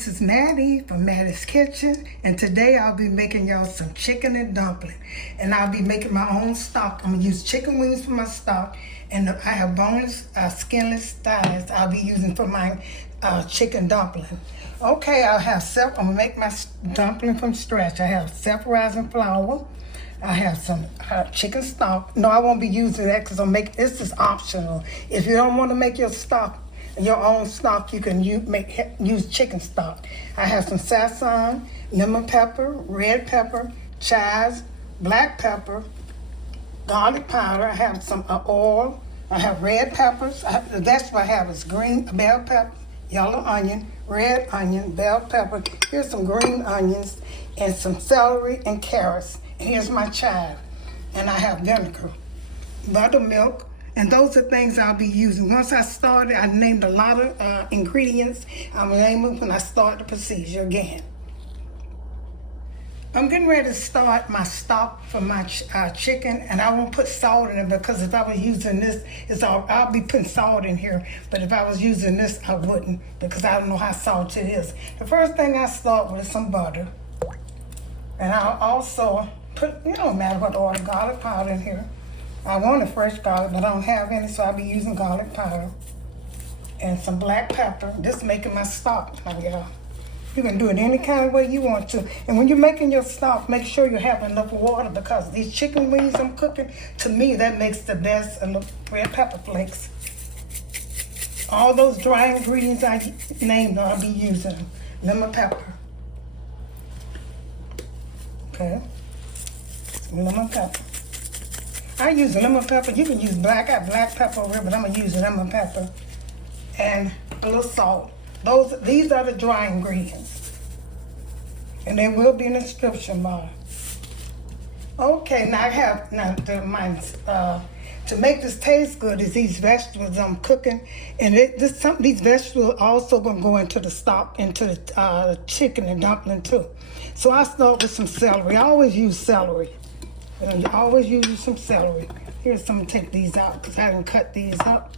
this is Mattie from Mattie's Kitchen, and today I'll be making y'all some chicken and dumpling. And I'll be making my own stock. I'm gonna use chicken wings for my stock, and I have boneless, skinless thighs I'll be using for my chicken dumpling. Okay, I'm gonna make my dumpling from scratch. I have self-rising flour. I have some chicken stock. No, I won't be using that because this is optional. If you don't want to make your stock, your own stock, you can use chicken stock. I have some Sazon, lemon pepper, red pepper, chives, black pepper, garlic powder. I have some oil. I have red peppers. That's what I have is green bell pepper, yellow onion, red onion, bell pepper. Here's some green onions and some celery and carrots. And here's my chive. And I have vinegar, buttermilk, and those are things I'll be using. Once I started, I named a lot of ingredients. I'm going to name them when I start the procedure again. I'm getting ready to start my stock for my chicken, and I won't put salt in it because if I was using this, I'll be putting salt in here. But if I was using this, I wouldn't because I don't know how salty it is. The first thing I start with is some butter. And I'll also put, it don't matter what oil, garlic powder in here. I want a fresh garlic, but I don't have any, so I'll be using garlic powder. And some black pepper. Just making my stock, y'all. You can do it any kind of way you want to. And when you're making your stock, make sure you have enough water because these chicken wings I'm cooking, to me, that makes the best red pepper flakes. All those dry ingredients I named, I'll be using. Lemon pepper. Okay. Some lemon pepper. I use lemon pepper. You can use black pepper over here, but I'm going to use lemon pepper. And a little salt. These are the dry ingredients. And they will be in the description bar. Okay, now I have, to make this taste good is these vegetables I'm cooking. And these vegetables are also going to go into the stock, into the chicken and dumpling too. So I start with some celery. I always use celery. And I always use some celery. Here's some, take these out because I didn't cut these up.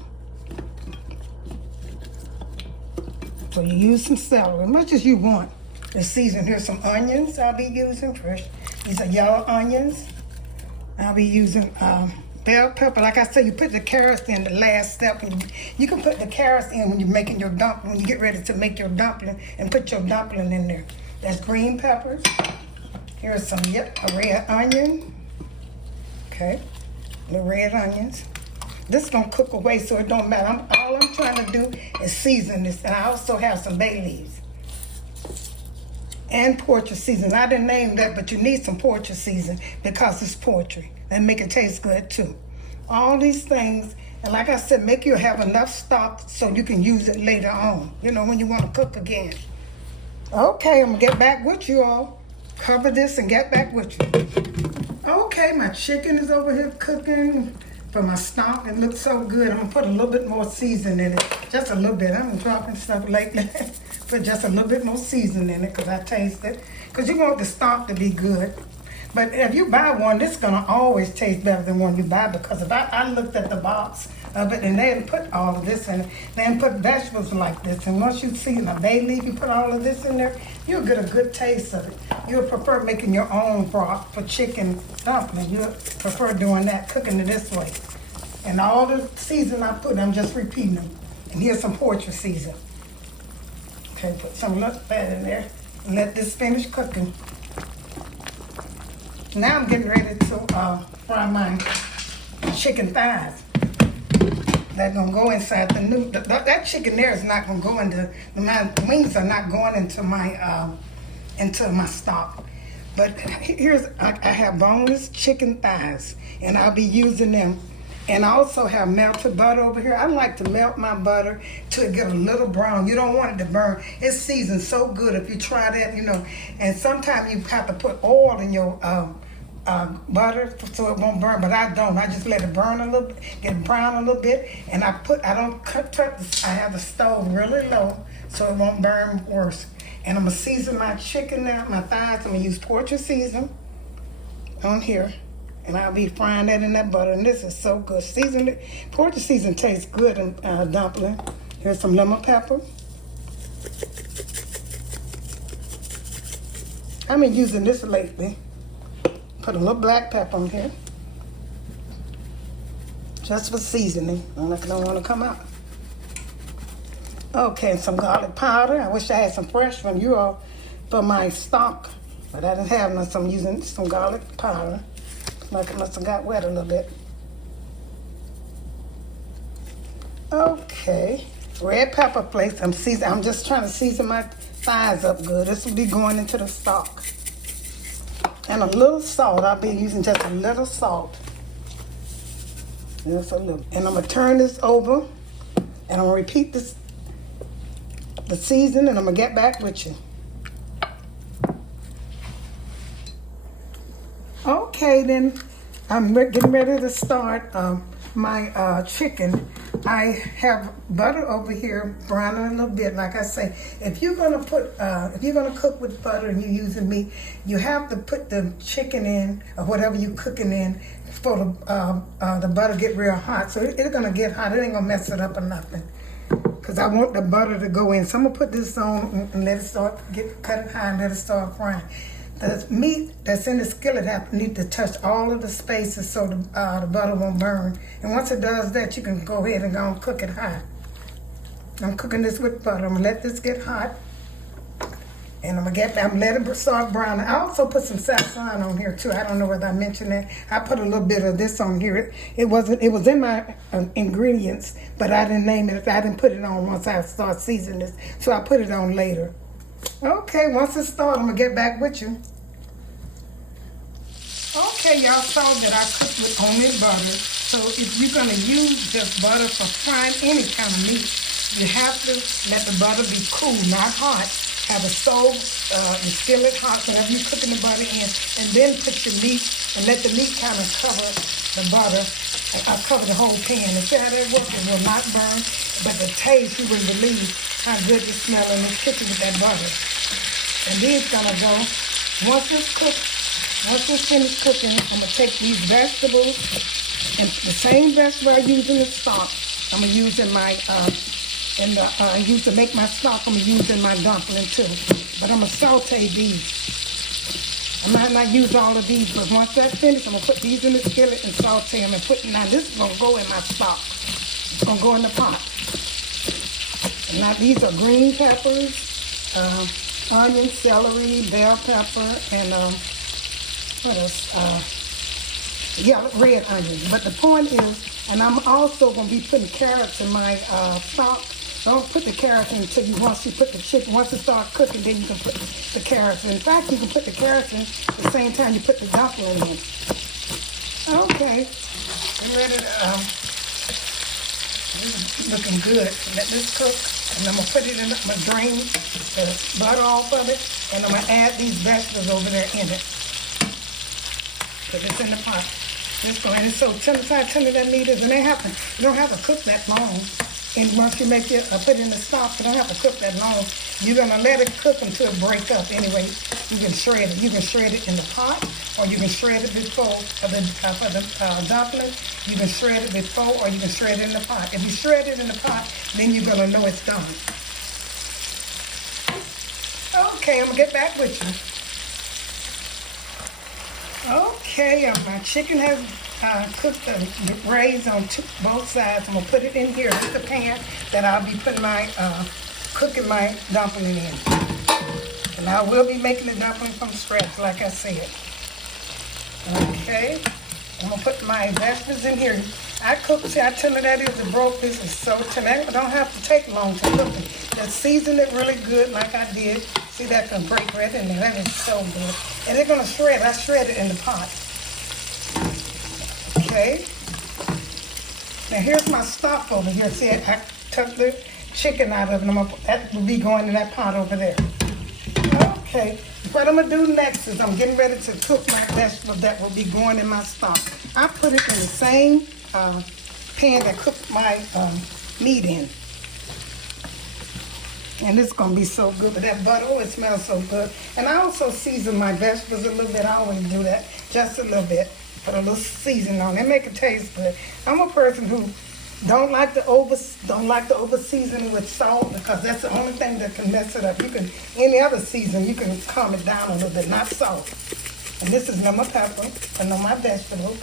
So you use some celery, as much as you want. The season, here's some onions I'll be using fresh. These are yellow onions. I'll be using bell pepper. Like I said, you put the carrots in the last step. And you can put the carrots in when you're making your dumpling, when you get ready to make your dumpling and put your dumpling in there. That's green peppers. Here's some a red onion. Okay, the red onions. This is gonna cook away, so it don't matter. All I'm trying to do is season this, and I also have some bay leaves and poultry season. I didn't name that, but you need some poultry season because it's poultry. That make it taste good too. All these things, and like I said, make you have enough stock so you can use it later on. You know, when you want to cook again. Okay, I'm gonna get back with you all. Cover this and get back with you. Okay, my chicken is over here cooking for my stock. It looks so good. I'm gonna put a little bit more seasoning in it. Just a little bit. I've been dropping stuff lately. Put just a little bit more seasoning in it because I taste it. Because you want the stock to be good. But if you buy one, this is gonna always taste better than one you buy because if I looked at the box of it and they didn't put all of this in it. They didn't put vegetables like this. And once you see a bay leaf, you put all of this in there, you'll get a good taste of it. You'll prefer making your own broth for chicken dumpling. You'll prefer doing that, cooking it this way. And all the season I put, I'm just repeating them. And here's some poultry season. Okay, put some of that in there and let this finish cooking. Now I'm getting ready to fry my chicken thighs. They're gonna go inside that chicken there is not gonna go into, my wings are not going into my stock. But I have boneless chicken thighs and I'll be using them. And I also have melted butter over here. I like to melt my butter till it get a little brown. You don't want it to burn. It's seasoned so good if you try that, you know. And sometimes you have to put oil in your butter so it won't burn, but I don't. I just let it burn a little bit, get brown a little bit, and I have the stove really low so it won't burn worse. And I'm gonna season my chicken now, my thighs. I'm gonna use poultry season on here. And I'll be frying that in that butter. And this is so good. Seasoned, poultry season tastes good in dumpling. Here's some lemon pepper. I've been using this lately. Put a little black pepper on here. Just for seasoning. I don't want to come out. Okay, some garlic powder. I wish I had some fresh from you all for my stock. But I didn't have none, so I'm using some garlic powder. Like it must have got wet a little bit. Okay, red pepper flakes. I'm just trying to season my thighs up good. This will be going into the stock. And a little salt. I'll be using just a little salt. Just a little. And I'm gonna turn this over, and I'm gonna repeat this, the season, and I'm gonna get back with you. Okay, then I'm getting ready to start my chicken. I have butter over here browning a little bit. Like I say, if you're gonna cook with butter and you're using meat, you have to put the chicken in or whatever you're cooking in for the butter get real hot. So it's gonna get hot. It ain't gonna mess it up or nothing. Cause I want the butter to go in. So I'm gonna put this on and let it cut it high and let it start frying. The meat that's in the skillet need to touch all of the spaces so the butter won't burn. And once it does that, you can go ahead and go and cook it high. I'm cooking this with butter. I'm gonna let this get hot, and I'm gonna let it start browning. I also put some Sazon on here too. I don't know whether I mentioned that. I put a little bit of this on here. It was in my ingredients, but I didn't name it. I didn't put it on once I start seasoning this, so I put it on later. Okay, once it starts, I'm gonna get back with you. Okay, y'all saw that I cooked with only butter. So if you're gonna use just butter for frying any kind of meat, you have to let the butter be cool, not hot. Have the stove, the skillet hot, whatever you're cooking the butter in, and then put your meat and let the meat kind of cover the butter, cover the whole pan. And see how that works? It will not burn, but the taste, you will believe how good you smell in this kitchen with that butter. And then it's gonna go, once it's finished cooking, I'm gonna take these vegetables, and the same vegetable I use in the stock, I'm gonna use in my, I used to make my stock, I'm gonna use in my dumpling too. But I'm gonna saute these. I might not use all of these, but once that's finished, I'm gonna put these in the skillet and saute them and now this is gonna go in my stock. It's gonna go in the pot. And now these are green peppers, onion, celery, bell pepper, and what else? Red onions. But the point is, and I'm also going to be putting carrots in my stock. Don't put the carrots in until once you put the chicken, once it starts cooking, then you can put the carrots in. In fact, you can put the carrots in at the same time you put the dumpling in. Okay. We're ready to, this is looking good. Let this cook. And I'm going to put it in, I'm going to drain the butter off of it, and I'm going to add these vegetables over there in it. Put this in the pot. This going is so tender that meat is, and you don't have to cook that long. And once you make it, put it in the stock, you don't have to cook that long. You're gonna let it cook until it break up. Anyway, you can shred it. You can shred it in the pot, or you can shred it before for the dumpling. You can shred it before, or you can shred it in the pot. If you shred it in the pot, then you're gonna know it's done. Okay, I'm gonna get back with you. Okay, my chicken has cooked the raised on both sides. I'm gonna put it in here. This is the pan that I'll be putting my cooking my dumpling in. And I will be making the dumpling from scratch, like I said. Okay, I'm gonna put my vegetables in here. I tell you that is a broke. This is so tender. It don't have to take long to cook it. Just season it really good, like I did. See, that can break right in there. That is so good. And they're gonna shred. I shred it in the pot. Okay. Now here's my stock over here. See, I took the chicken out of it. That will be going in that pot over there. Okay. What I'm gonna do next is I'm getting ready to cook my vegetables that will be going in my stock. I put it in the same pan that cooked my meat in. And it's gonna be so good. But that butter, oh, it smells so good. And I also season my vegetables a little bit. I always do that, just a little bit. Put a little seasoning on it, make it taste good. I'm a person who don't like to over season with salt, because that's the only thing that can mess it up. You can, any other season, you can calm it down a little bit, not salt. And this is no more pepper, and no more vegetables.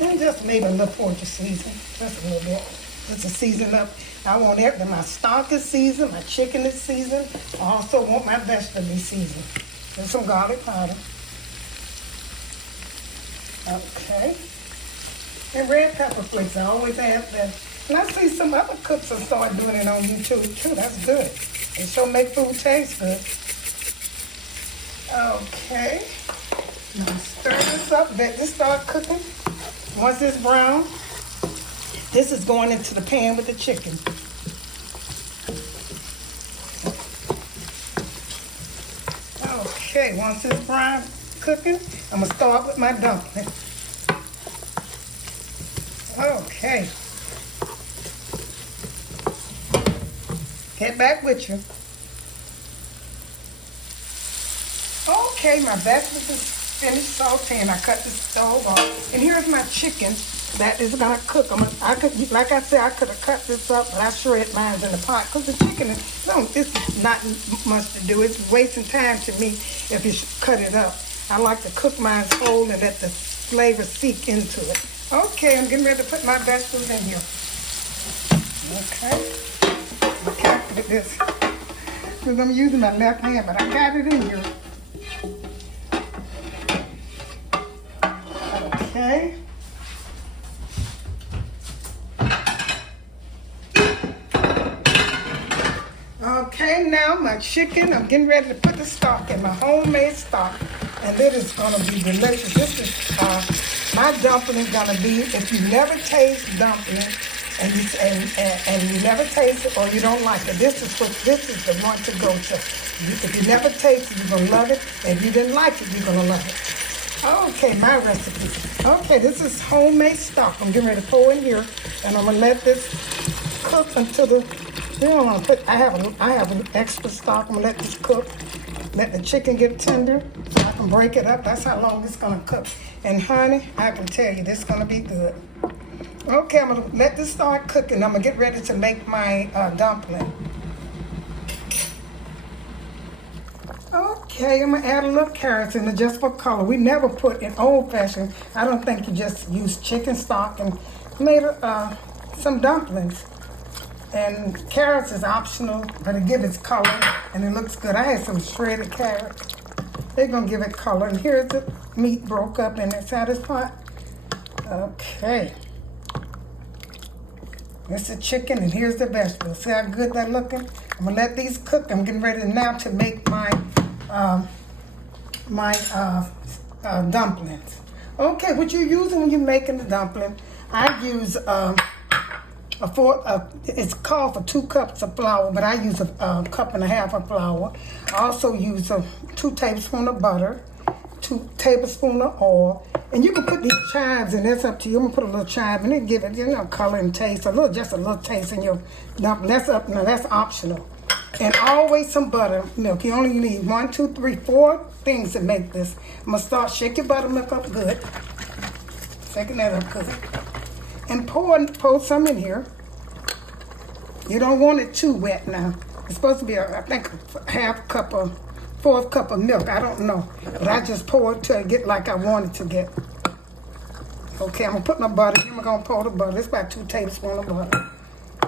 And just maybe a little pork season, just a little bit. Just to season up. I want everything. My stock is seasoned, my chicken is seasoned. I also want my vegetables seasoned. And some garlic powder. Okay. And red pepper flakes, I always add that. And I see some other cooks will start doing it on YouTube too. That's good. It sure make food taste good. Okay. Now stir this up, let this start cooking. Once it's brown, this is going into the pan with the chicken. Okay, once it's brown cooking, I'm gonna start with my dumpling. Okay. Get back with you. Okay, my vegetables is finished sauteing. I cut the stove off. And here's my chicken that is gonna cook. Like I said, I could have cut this up, but I shred mine in the pot. Because the chicken it's not much to do. It's wasting time to me if you cut it up. I like to cook mine whole and let the flavor seep into it. Okay, I'm getting ready to put my vegetables in here. Okay. Be careful with this. Because I'm using my left hand, but I got it in here. Okay. Okay, now my chicken, I'm getting ready to put the stock in, my homemade stock. And it is going to be delicious. This is, my dumpling is going to be, if you never taste dumpling, and you never taste it or you don't like it, this is the one to go to. If you never taste it, you're going to love it. If you didn't like it, you're going to love it. Okay, my recipe. Okay, this is homemade stock. I'm getting ready to pour in here, and I'm gonna let this cook until I have an extra stock. I'm gonna let this cook. Let the chicken get tender so I can break it up. That's how long it's gonna cook. And honey, I can tell you, this is gonna be good. Okay, I'm gonna let this start cooking. I'm gonna get ready to make my dumpling. Okay, I'm gonna add a little carrots in it just for color. We never put in old fashioned. I don't think you just use chicken stock and made some dumplings. And carrots is optional, but it gives it color and it looks good. I had some shredded carrots. They're gonna give it color. And here's the meat broke up in inside this pot. Okay. This is the chicken and here's the vegetables. See how good they're looking? I'm gonna let these cook. I'm getting ready now to make my dumplings. Okay, what you're using when you're making the dumpling, I use it's called for 2 cups of flour, but I use a cup and a half of flour. I also use 2 tablespoons of butter, 2 tablespoons of oil, and you can put these chives in. That's up to you. I'm gonna put a little chive in it, give it color and taste, just a little taste in your dumpling. That's optional. And always some buttermilk. You only need 1, 2, 3, 4 things to make this. I'm gonna shake your buttermilk up good. Shaking that up good. And pour some in here. You don't want it too wet now. It's supposed to be, I think, a 4th cup of milk. I don't know. But I just pour it till it get like I want it to get. Okay, I'm gonna put my butter. I'm gonna pour the butter. It's about 2 tablespoons of butter.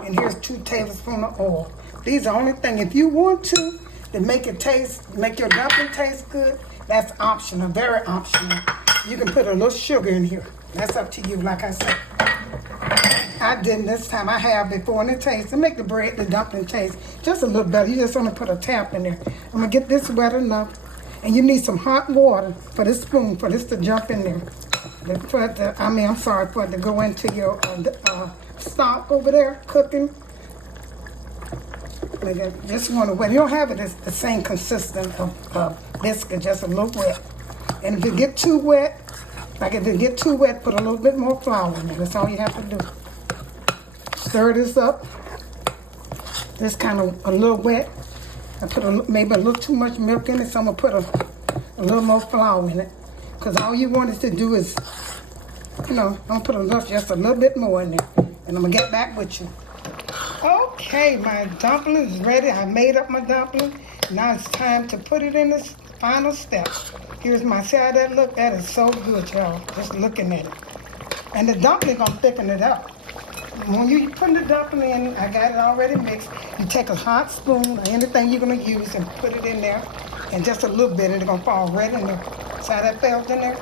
And here's 2 tablespoons of oil. These are the only thing. If you want to make your dumpling taste good, that's optional, very optional. You can put a little sugar in here. That's up to you, like I said. I didn't this time. I have before, and it tastes. To make the dumpling taste just a little better. You just want to put a tap in there. I'm going to get this wet enough. And you need some hot water for this spoon, for this to jump in there. For it to go into your stock over there cooking. Just want to wet. You don't have it as the same consistent of biscuit, just a little wet. And if it get too wet, put a little bit more flour in there. That's all you have to do. Stir this up. This kind of a little wet. I put maybe a little too much milk in it, so I'm gonna put a little more flour in it. Because all you want it to do is, I'm gonna put just a little bit more in there. And I'm gonna get back with you. Okay, my dumpling is ready. I made up my dumpling. Now it's time to put it in this final step. Here's my, see how that look? That is so good, y'all. Just looking at it. And the dumpling gonna thicken it up. When you put the dumpling in, I got it already mixed. You take a hot spoon or anything you're gonna use and put it in there. And just a little bit, and it's gonna fall right in there. See how that fell in there?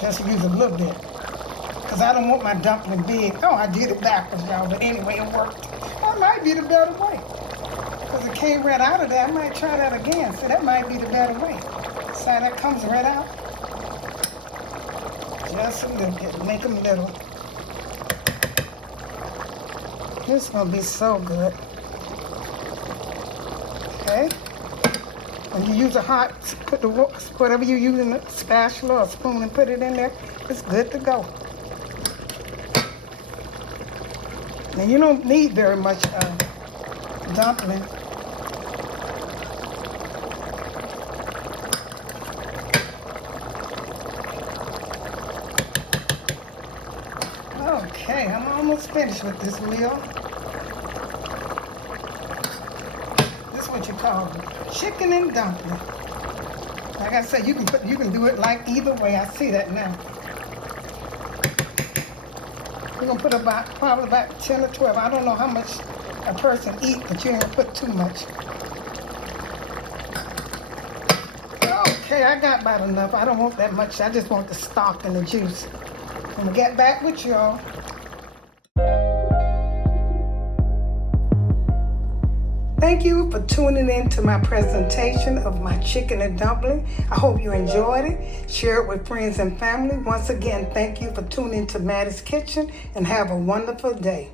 Just use a little bit. Because I don't want my dumpling big. Oh, I did it backwards, y'all, but anyway, it worked. That might be the better way. Because it came right out of there. I might try that again. See, that might be the better way. See how that comes right out? Just a little bit. Make them little. This is going to be so good. Okay. When you use a hot, put the whatever you use in a spatula or a spoon and put it in there, it's good to go. Now you don't need very much dumpling. Okay, I'm almost finished with this meal. This is what you call chicken and dumpling. Like I said, you can do it like either way. I see that now. We're gonna put probably about 10 or 12. I don't know how much a person eats, but you ain't gonna put too much. Okay, I got about enough. I don't want that much. I just want the stock and the juice. I'm gonna get back with y'all. Thank you for tuning in to my presentation of my chicken and dumpling. I hope you enjoyed it. Share it with friends and family. Once again, thank you for tuning in to Mattie's Kitchen and have a wonderful day.